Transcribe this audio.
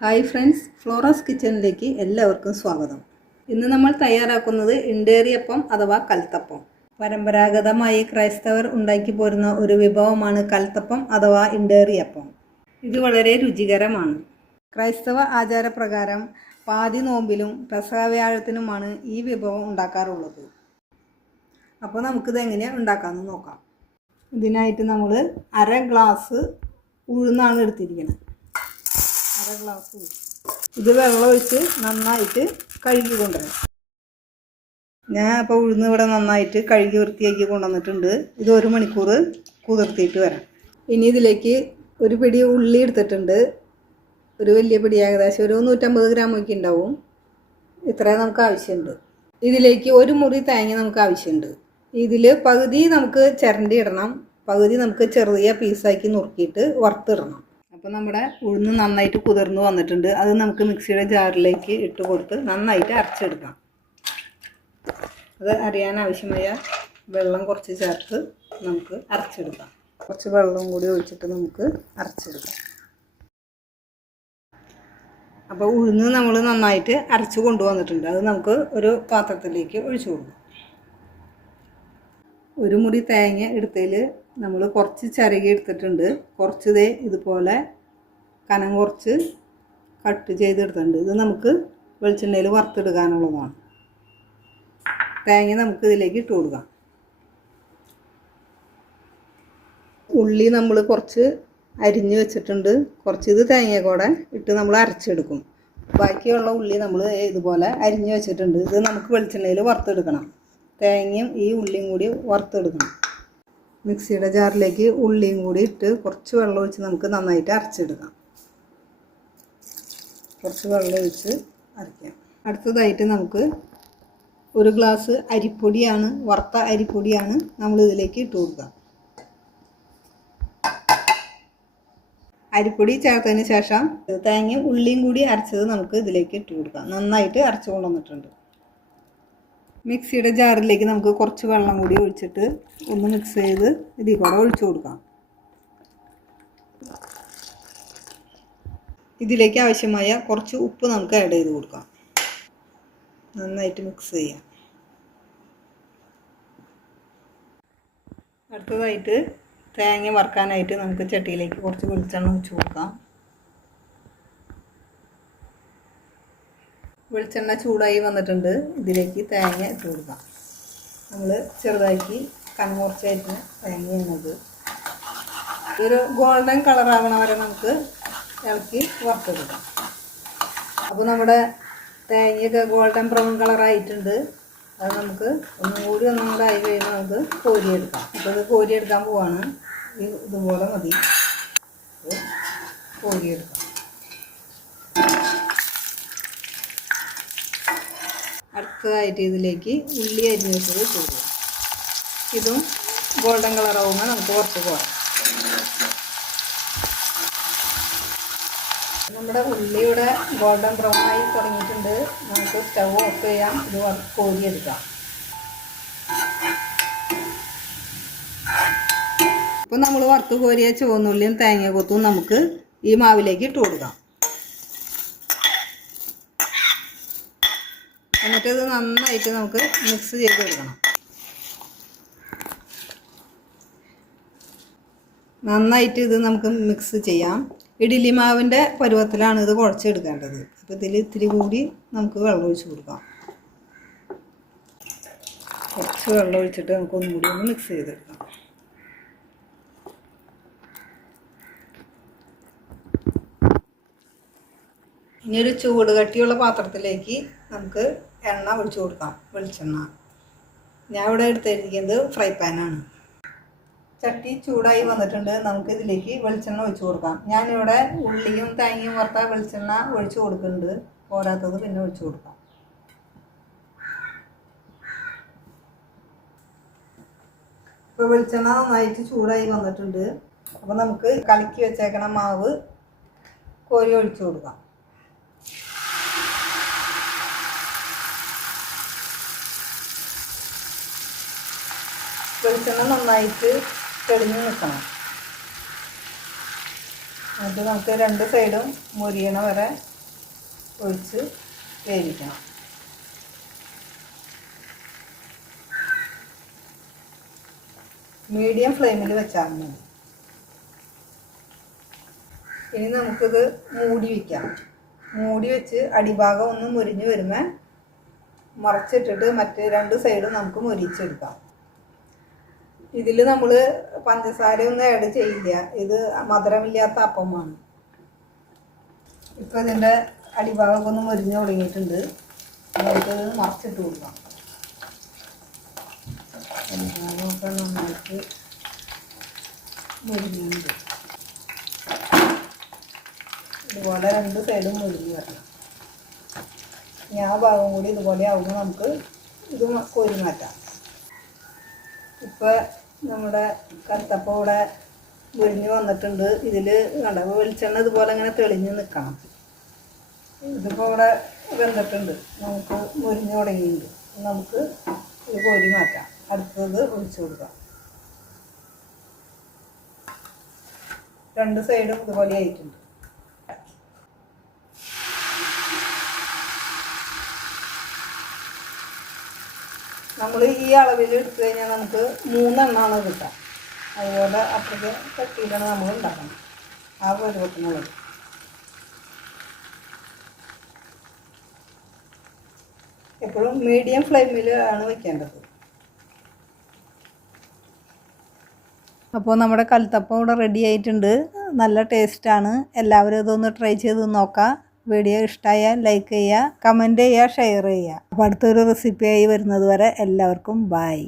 Hi friends Flores കിച്ചണിലേക്ക് എല്ലാവർക്കും സ്വാഗതം. ഇന്ന് നമ്മൾ തയ്യാറാക്കുന്നത് ഇണ്ടേറിയപ്പം അഥവാ കൽത്തപ്പം. പരമ്പരാഗതമായി ക്രൈസ്തവർ ഉണ്ടാക്കി പോരുന്ന ഒരു വിഭവമാണ് കൽത്തപ്പം അഥവാ ഇണ്ടേറിയപ്പം. ഇത് വളരെ രുചികരമാണ്. ക്രൈസ്തവ ആചാരപ്രകാരം പാതി നോമ്പിലും പ്രസവവ്യാഴത്തിനുമാണ് ഈ വിഭവം ഉണ്ടാക്കാറുള്ളത്. അപ്പോൾ നമുക്കിത് എങ്ങനെ ഉണ്ടാക്കാമെന്ന് നോക്കാം. ഇതിനായിട്ട് നമ്മൾ അര ഗ്ലാസ് ഉഴുന്നാണ് എടുത്തിരിക്കുന്നത് അര ഗ്ലാസ് ഇത് വെള്ളം ഒഴിച്ച് നന്നായിട്ട് കഴുകി കൊണ്ടുവരാം ഞാൻ അപ്പോൾ ഉഴുന്ന് ഇവിടെ നന്നായിട്ട് കഴുകി വൃത്തിയാക്കി കൊണ്ടുവന്നിട്ടുണ്ട്. ഇത് ഒരു മണിക്കൂർ കുതിർത്തിയിട്ട് വരാം. ഇനി ഇതിലേക്ക് ഒരു പിടി ഉള്ളി എടുത്തിട്ടുണ്ട്. ഒരു വലിയ പിടി ഏകദേശം ഒരു നൂറ്റമ്പത് ഗ്രാം ഒക്കെ ഉണ്ടാവും. ഇത്രയും നമുക്ക് ആവശ്യമുണ്ട്. ഇതിലേക്ക് ഒരു മുറി തേങ്ങ നമുക്ക് ആവശ്യമുണ്ട്. ഇതിൽ പകുതി നമുക്ക് ചിരണ്ടി ഇടണം. പകുതി നമുക്ക് ചെറിയ പീസാക്കി നുറുക്കിയിട്ട് വറുത്തിടണം. അപ്പോൾ നമ്മുടെ ഉഴുന്ന് നന്നായിട്ട് കുതിർന്ന് വന്നിട്ടുണ്ട്. അത് നമുക്ക് മിക്സിയുടെ ജാറിലേക്ക് ഇട്ട് കൊടുത്ത് നന്നായിട്ട് അരച്ചെടുക്കാം. അത് അറിയാൻ ആവശ്യമായ വെള്ളം കുറച്ച് ചേർത്ത് നമുക്ക് അരച്ചെടുക്കാം. കുറച്ച് വെള്ളം കൂടി ഒഴിച്ചിട്ട് നമുക്ക് അരച്ചെടുക്കാം. അപ്പോൾ ഉഴുന്ന് നമ്മൾ നന്നായിട്ട് അരച്ച് കൊണ്ടുവന്നിട്ടുണ്ട്. അത് നമുക്ക് ഒരു പാത്രത്തിലേക്ക് ഒഴിച്ചു കൊടുക്കാം. ഒരു മുറി തേങ്ങ എടുത്തതിൽ നമ്മൾ കുറച്ച് ചിരകി എടുത്തിട്ടുണ്ട്. കുറച്ച് ഇതുപോലെ കനം കുറച്ച് കട്ട് ചെയ്തെടുത്തിട്ടുണ്ട്. ഇത് നമുക്ക് വെളിച്ചെണ്ണയിൽ വറുത്തെടുക്കാനുള്ളതാണ്. തേങ്ങ നമുക്ക് ഇതിലേക്ക് ഇട്ട് കൊടുക്കാം. ഉള്ളി നമ്മൾ കുറച്ച് അരിഞ്ഞ് വെച്ചിട്ടുണ്ട്. കുറച്ച് ഇത് തേങ്ങ കൂടെ ഇട്ട് നമ്മൾ അരച്ചെടുക്കും. ബാക്കിയുള്ള ഉള്ളി നമ്മൾ ഇതുപോലെ അരിഞ്ഞ് വെച്ചിട്ടുണ്ട്. ഇത് നമുക്ക് വെളിച്ചെണ്ണയിൽ വറുത്തെടുക്കണം. തേങ്ങയും ഈ ഉള്ളിയും കൂടി വറുത്തെടുക്കണം. മിക്സിയുടെ ജാറിലേക്ക് ഉള്ളിയും കൂടി ഇട്ട് കുറച്ച് വെള്ളം ഒഴിച്ച് നമുക്ക് നന്നായിട്ട് അരച്ചെടുക്കാം. കുറച്ച് വെള്ളം ഒഴിച്ച് അരയ്ക്കാം. അടുത്തതായിട്ട് നമുക്ക് ഒരു ഗ്ലാസ് അരിപ്പൊടിയാണ് വറുത്ത അരിപ്പൊടിയാണ് നമ്മൾ ഇതിലേക്ക് ഇട്ട് കൊടുക്കുക. അരിപ്പൊടി ചേർത്തതിന് ശേഷം തേങ്ങയും ഉള്ളിയും കൂടി അരച്ചത് നമുക്ക് ഇതിലേക്ക് ഇട്ട് കൊടുക്കാം. നന്നായിട്ട് അരച്ചു കൊണ്ടുവന്നിട്ടുണ്ട്. മിക്സിയുടെ ജാറിലേക്ക് നമുക്ക് കുറച്ച് വെള്ളം കൂടി ഒഴിച്ചിട്ട് ഒന്ന് മിക്സ് ചെയ്ത് ഇതിൽ കൂടെ ഒഴിച്ചു കൊടുക്കാം. ഇതിലേക്ക് ആവശ്യമായ കുറച്ച് ഉപ്പ് നമുക്ക് ആഡ് ചെയ്ത് കൊടുക്കാം. നന്നായിട്ട് മിക്സ് ചെയ്യാം. അടുത്തതായിട്ട് തേങ്ങ വറുക്കാനായിട്ട് നമുക്ക് ചട്ടിയിലേക്ക് കുറച്ച് വെളിച്ചെണ്ണ ഒഴിച്ച് കൊടുക്കാം. വെളിച്ചെണ്ണ ചൂടായി വന്നിട്ടുണ്ട്. ഇതിലേക്ക് തേങ്ങ ഇട്ട് കൊടുക്കാം. നമ്മൾ ചെറുതാക്കി കനമുറച്ചായിട്ട് തേങ്ങയുന്നത് ഒരു ഗോൾഡൻ കളറാവണ വരെ നമുക്ക് ഇളക്കി വറുത്തെടുക്കാം. അപ്പോൾ നമ്മുടെ തേങ്ങയൊക്കെ ഗോൾഡൻ ബ്രൗൺ കളറായിട്ടുണ്ട് അത് നമുക്ക് ഒന്നും കൂടി ഒന്നും കൂടെ ആയി കഴിയുമ്പോൾ നമുക്ക് കോരിയെടുക്കാം. അപ്പോൾ ഇത് കോരിയെടുക്കാൻ പോവാണ്. ഇതുപോലെ മതി. കോരിയെടുക്കാം. അടുത്തതായിട്ട് ഇതിലേക്ക് ഉള്ളി അരിഞ്ഞ് വെച്ചത് കൂടുക ഇതും ഗോൾഡൻ കളറാവുമ്പോൾ നമുക്ക് കുറച്ച് പോകാം നമ്മുടെ ഉള്ളിയുടെ ഗോൾഡൻ ബ്രൗൺ ആയി തുടങ്ങിയിട്ടുണ്ട്. നമുക്ക് സ്റ്റവ് ഓഫ് ചെയ്യാം. ഇത് കോരിയെടുക്കാം. ഇപ്പം നമ്മൾ വറുത്ത് കോരിയ ചുവന്നുള്ളിയും തേങ്ങ കൊത്തും നമുക്ക് ഈ മാവിലേക്ക് ഇട്ട് കൊടുക്കാം. എന്നിട്ടത് നന്നായിട്ട് നമുക്ക് മിക്സ് ചെയ്ത് കൊടുക്കണം. നന്നായിട്ട് ഇത് നമുക്ക് മിക്സ് ചെയ്യാം. ഇഡ്ഡലി മാവിന്റെ പരുവത്തിലാണ് ഇത് കുഴച്ചെടുക്കേണ്ടത്. അപ്പോൾ ഇതിൽ ഇത്തിരി കൂടി നമുക്ക് വെള്ളം ഒഴിച്ച് കൊടുക്കാം. കുറച്ച് വെള്ളം ഒഴിച്ചിട്ട് നമുക്ക് ഒന്നും കൂടി ഒന്ന് മിക്സ് ചെയ്തെടുക്കാം. ഇനി ഒരു ചൂട് കട്ടിയുള്ള പാത്രത്തിലേക്ക് നമുക്ക് എണ്ണ ഒഴിച്ചു കൊടുക്കാം വെളിച്ചെണ്ണ. ഞാൻ ഇവിടെ എടുത്തിരിക്കുന്നത് ഫ്രൈ പാനാണ് ചട്ടി ചൂടായി വന്നിട്ടുണ്ട്. നമുക്ക് ഇതിലേക്ക് വെളിച്ചെണ്ണ ഒഴിച്ചു കൊടുക്കാം. ഞാനിവിടെ ഉള്ളിയും തേങ്ങയും വറുത്ത വെളിച്ചെണ്ണ ഒഴിച്ചു കൊടുക്കുന്നുണ്ട്. പോരാത്തത് പിന്നെ ഒഴിച്ചു കൊടുക്കാം. ഇപ്പോൾ വെളിച്ചെണ്ണ നന്നായിട്ട് ചൂടായി വന്നിട്ടുണ്ട്. അപ്പോൾ നമുക്ക് കലക്കി വെച്ചേക്കണ മാവ് കോരി ഒഴിച്ചു കൊടുക്കാം. വെളിച്ചെണ്ണ നന്നായിട്ട് തെളിഞ്ഞ് നിൽക്കണം എന്നിട്ട് നമുക്ക് രണ്ട് സൈഡും മുരിയണ വരെ ഒഴിച്ച് വേവിക്കണം. മീഡിയം ഫ്ലെയിമിൽ വെച്ചാൽ മതി. ഇനി നമുക്കിത് മൂടി വയ്ക്കാം മൂടി വെച്ച് അടിഭാഗം ഒന്ന് മുരിഞ്ഞ് വരുമ്പോൾ മറച്ചിട്ടിട്ട് മറ്റ് രണ്ട് സൈഡും നമുക്ക് മുരിച്ചെടുക്കാം. ഇതിൽ നമ്മൾ പഞ്ചസാര ഒന്നും ആഡ് ചെയ്യില്ല. ഇത് മധുരമില്ലാത്ത അപ്പമാണ്. ഇപ്പം ഇതിന്റെ അടിഭാഗമൊക്കെ ഒന്ന് മുരിഞ്ഞ് തുടങ്ങിയിട്ടുണ്ട്. നമുക്ക് മറച്ചിട്ട് കൊടുക്കാം. അടിഭാഗമൊക്കെ നന്നായിട്ട് മുരിഞ്ഞുണ്ട് ഇതുപോലെ രണ്ട് സൈഡും മുരിഞ്ഞ് വരണം. ആ ഭാഗം കൂടി ഇതുപോലെ ആവുമ്പോൾ നമുക്ക് ഇത് കോരി മാറ്റാം. ഇപ്പോൾ നമ്മുടെ കറുത്തപ്പ ഇവിടെ മുരിഞ്ഞ് വന്നിട്ടുണ്ട്. ഇതിൽ കണ്ട വെളിച്ചെണ്ണ ഇതുപോലെ ഇങ്ങനെ തെളിഞ്ഞ് നിൽക്കണം ഇതിപ്പോൾ ഇവിടെ വെന്തിട്ടുണ്ട്. നമുക്ക് മുരിഞ്ഞ് തുടങ്ങിയിട്ടുണ്ട്. നമുക്ക് ഇത് കോരി മാറ്റാം. അടുത്തത് ഒഴിച്ചു കൊടുക്കാം. രണ്ട് സൈഡും ഇതുപോലെ ആയിട്ടുണ്ട്. നമ്മൾ ഈ അളവിൽ എടുത്തു കഴിഞ്ഞാൽ നമുക്ക് മൂന്നെണ്ണമാണ് കിട്ടുക. അതുപോലെ അത്രയ്ക്ക് കട്ടിയിലാണ് നമ്മൾ ഉണ്ടാക്കണം ആ പരുവത്തിനുള്ളത് എപ്പോഴും മീഡിയം ഫ്ലെയിമിൽ ആണ് വെക്കേണ്ടത്. അപ്പോൾ നമ്മുടെ കൽത്തപ്പം ഇവിടെ റെഡി ആയിട്ടുണ്ട്. നല്ല ടേസ്റ്റാണ് എല്ലാവരും ഇതൊന്ന് ട്രൈ ചെയ്ത് നോക്കാം. വീഡിയോ ഇഷ്ടമായാൽ ലൈക്ക് ചെയ്യുക കമന്റ് ചെയ്യുക ഷെയർ ചെയ്യുക അപ്പോൾ അടുത്തൊരു റെസിപ്പിയായി വരുന്നത് വരെ എല്ലാവർക്കും ബായ്